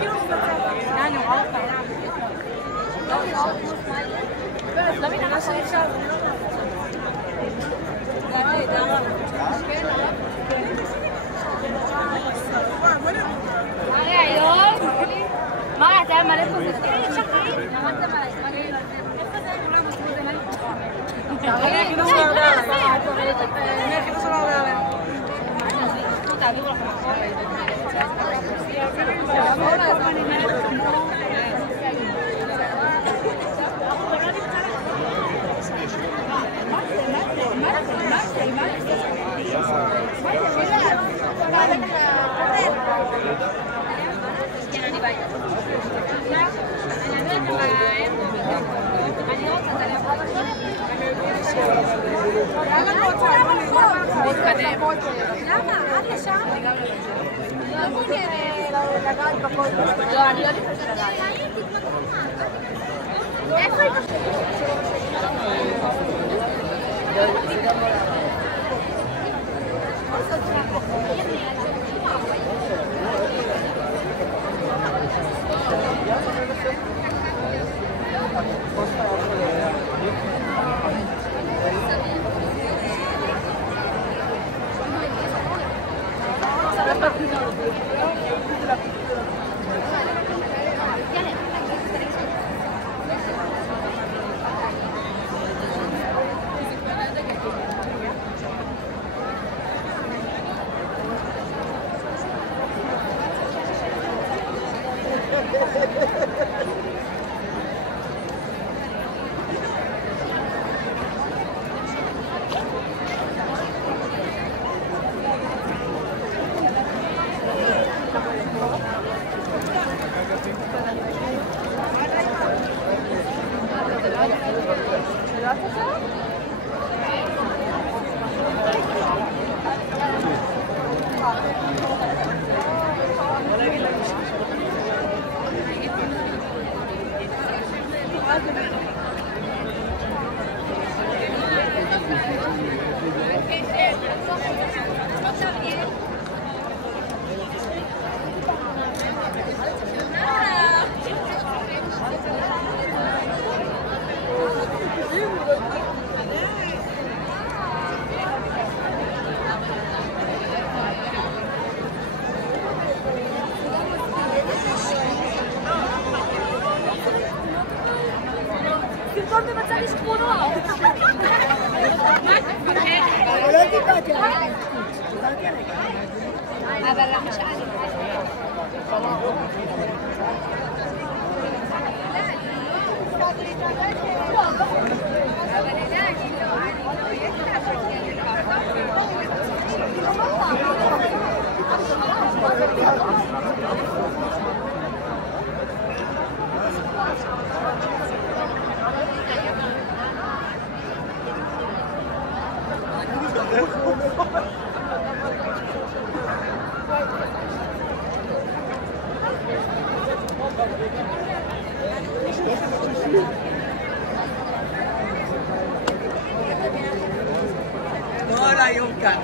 כאילו שזה צד. אני רואה אותה. אז לא מבינה מה שאי אפשר. ארי היום? מה, אתה היה מלא פה זה? תראי, אפשר תראי? למדתם עליי. איפה זה? אולי משהו זה מלא פה. אני כאילו שלא יודע עליי. אני כאילו שלא יודע עליי. תעבירו לך מקום. למה? עד לשם? לא מעוניינת לגעת בכל זאת. לא, אני לא נכנסת לגעת. איפה היא פשוט? סרטון במצב יש תמונות. אבל לא דיברתי עליי. אבל למה שאלתי? כל היום כאן.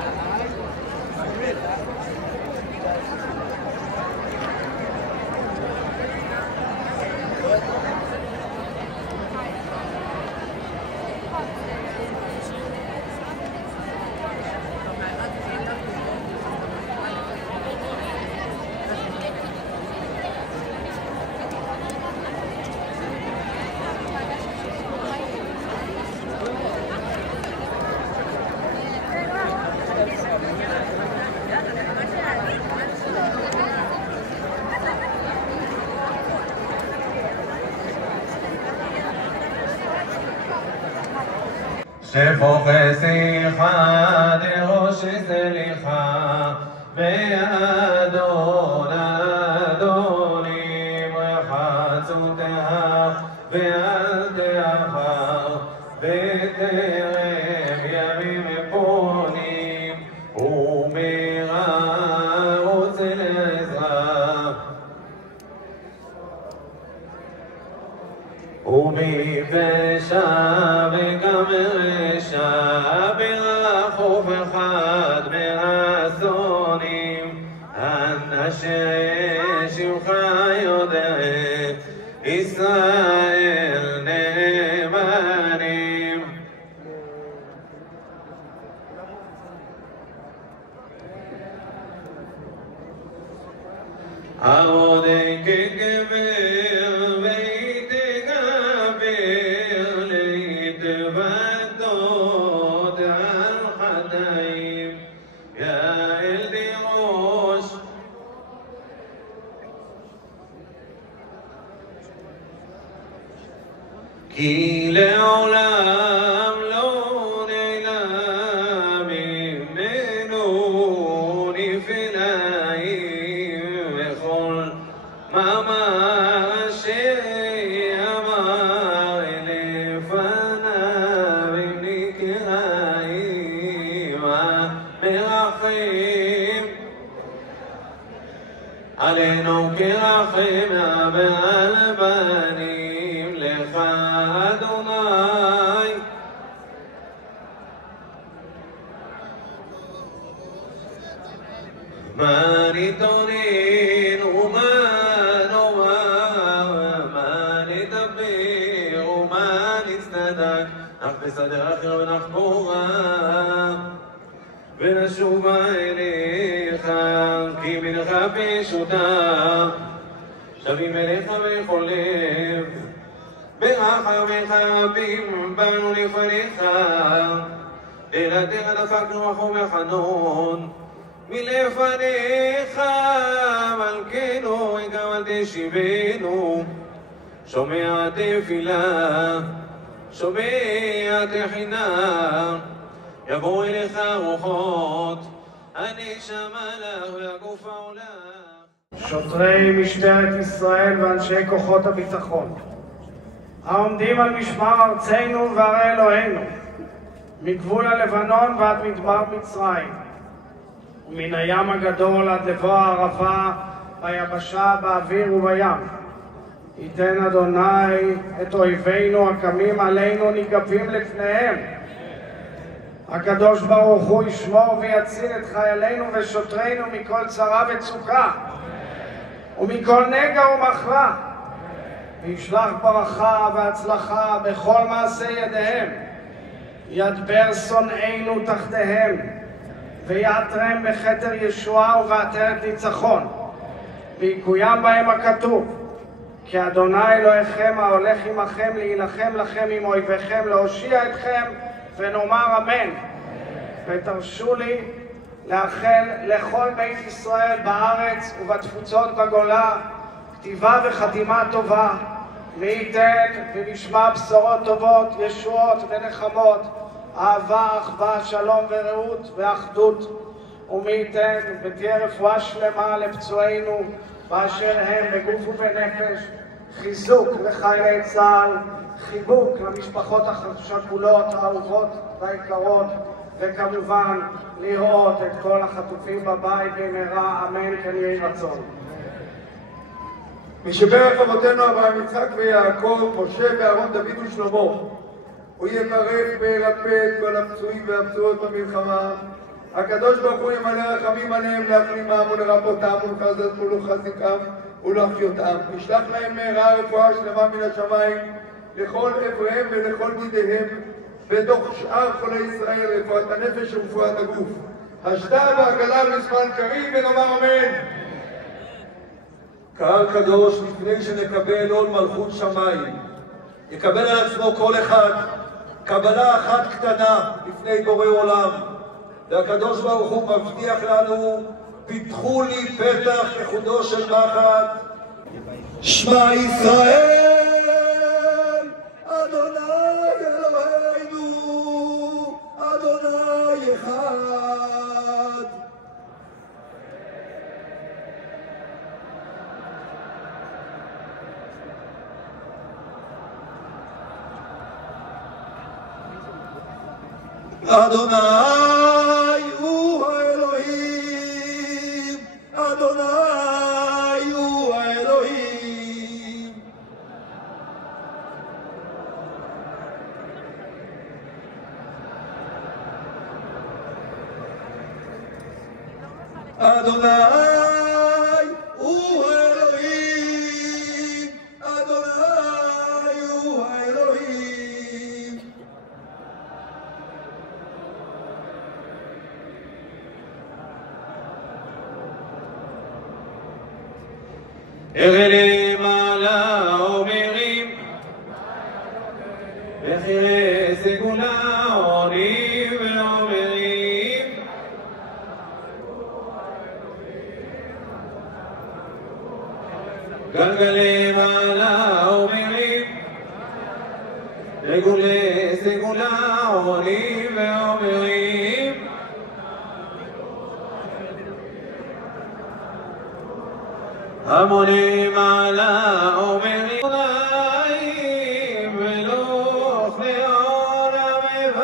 שפוחסיך דראש סליחה באדון אדונים וחצותך ואל תאחר בטרם ימים פונים ומרע רוצה לעזרה ומפשע וגם רשע ברחוב אחד מהאסונים אנשי שמך העודי כגבר ויתגבר להתוודות על חטאים יעל תירוש כי לעולם לא נעלם ממנו נפלאים וכל מאמר אשר יאמר לפניו נקראים המרחם עלינו כרחם ועל בנים לך אדוני מה נתונן ומה נאמר מה נדבר ומה נצטדק אך בסדר אחר ונחבורה ונשובה אליך כי בנך פשוטה שבים אליך בכל לב ברחמך רבים באנו לפניך אלתך דפקנו רחום וחנון מלפניך מלכנו גם אל תשיבנו שומע תפילה שומע תחינה יבואו אליך רוחות הנשמה לך והגוף העולה שוטרי משטרת ישראל ואנשי כוחות הביטחון העומדים על משמר ארצנו וערי אלוהינו מגבול הלבנון ועד מדבר מצרים ומן הים הגדול עד לבוא הערבה ביבשה באוויר ובים ייתן אדוני את אויבינו הקמים עלינו ניגבים לפניהם הקדוש ברוך הוא ישמור ויציל את חיילינו ושוטרינו מכל צרה וצוקה ומכל נגע ומחלה וישלח ברכה והצלחה בכל מעשה ידיהם ידבר שונאינו תחתיהם ויעטרם בכתר ישועה ובעטרת ניצחון ויקוים בהם הכתוב כי אדוני אלוהיכם ההולך עמכם להילחם לכם עם אויביכם להושיע אתכם ונאמר אמן. ותרשו לי לאחל לכל בית ישראל בארץ ובתפוצות בגולה כתיבה וחתימה טובה מי ייתן ונשמע בשורות טובות, ישועות ונחמות, אהבה, אחווה, שלום ורעות ואחדות ומי ייתן ותהיה רפואה שלמה לפצועינו באשר הם בגוף ובנפש, חיזוק לחיילי צה"ל, חיבוק למשפחות השכולות, האהובות והיקרות, וכמובן לראות את כל החטופים בבית במהרה, אמן כן יהי רצון. משברך אבותינו אברהם, יצחק ויעקב, משה ואהרון, דוד ושלמה, הוא יברך וירפא את כל הפצועים והפצועות במלחמה. הקדוש ברוך הוא ימלא רחמים עליהם להחלימם ולרפאותם ולחזקם ולהחיותם. ישלח להם מהרה רפואה שלמה מן השמיים לכל עבריהם ולכל גידיהם, בתוך שאר חולי ישראל רפואת הנפש ורפואת הגוף. השתה והגלה בזמן קריב ונאמר אמן. קהל קדוש, לפני שנקבל עול מלכות שמיים, יקבל על עצמו כל אחד קבלה אחת קטנה לפני בורא עולם, והקדוש ברוך הוא מבטיח לנו, פיתחו לי פתח כחודו של מחט. שמע ישראל, אדוני אלוהינו, אדוני אחד. אדוני הוא האלוהים, אדוני הוא האלוהים. אדוני הוא האלוהים, אדוני הוא האלוהים. אראה למעלה אומרים, וחירי סגולה עונים ואומרים, גלגלי מעלה אומרים, רגולי סגולה עונים ואומרים, המוני מעלה אומרים, עוניים ולוך לאור המבית.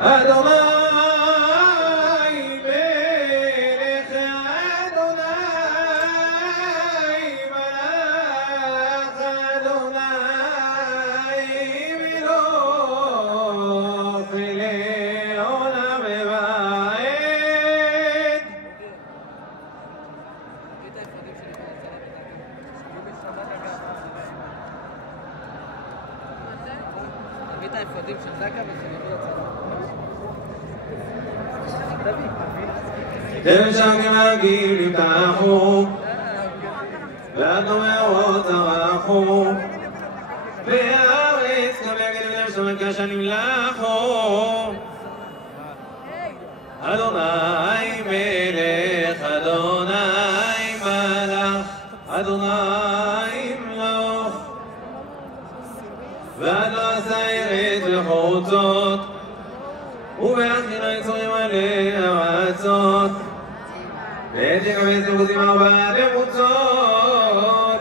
אדוני מלך, אדוני מלך, אדוני מלוך לעולם ועד. תביא את האפודים של זקה ושנביא את זה. תמשק מגיל יפתחו, והדומרות צרחו, והארץ כבגד בלב שמקש נמלחו. אדוני מלך, אדוני מלך, אדוני מלוך, ועד לא עשה ארץ וחוצות, ובאחינו יצורים עלי ארצות, ואת יקבץ יחוזים ארבעת במוצות.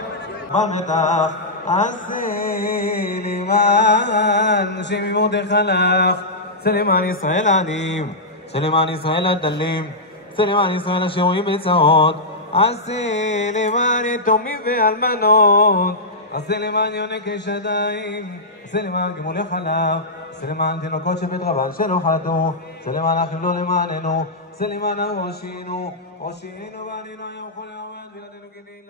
במתח עשי למען שממודך לך, שלמען ישראל העניים, שלמען ישראל הדלים, שלמען ישראל אשר רואים בצרות, עשי למען יתומים ואלמנות, עשה למען יונקי שדיים, עשה למען גמולי חלב, עשה למען תינוקות שבית רבן שלא חטאו, עשה למען אחים לא למעננו, עשה למען ראשינו, ראשינו ועלינו היום כל יום ועד ולדנו כדין